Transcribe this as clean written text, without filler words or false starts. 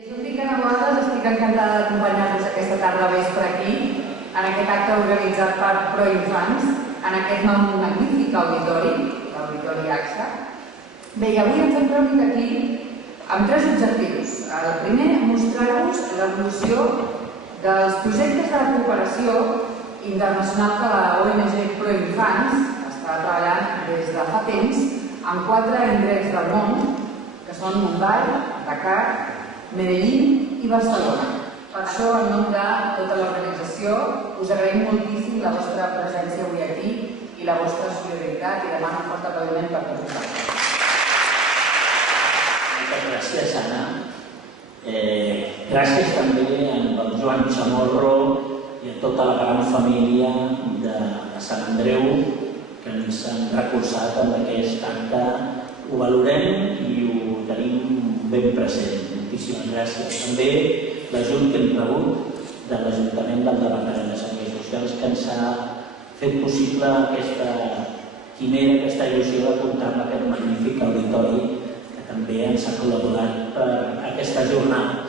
Estic encantada d'acompanyar-vos aquesta tarda vespre aquí, en aquest acte organitzat per Proinfants, en aquest magnífic auditori, l'Auditori AXA. Bé, i avui ens hem reunit aquí amb tres objectius. El primer, mostrar-vos l'evolució dels projectes de cooperació internacional que la ONG Proinfants està treballant des de fa temps en 4 indrets del món, que són Mumbai, Dakar, Medellín i Barcelona. Per això, en nom de tota l'organització, us agraïm moltíssim la vostra presència avui aquí i la vostra solidaritat i demano un fort aplaudiment per tots vosaltres. Moltes gràcies, Anna. Gràcies també al Joan Chamorro i a tota la gran família de Sant Andreu que ens han recolzat en aquest acte. Ho valorem i ho tenim ben present. Moltíssimes gràcies. També l'ajut que hem rebut de l'Ajuntament del Departament de Serveis Socials que ens ha fet possible aquesta quimera, aquesta il·lusió de comptar amb aquest magnífic auditori que també ens ha col·laborat per aquesta jornada.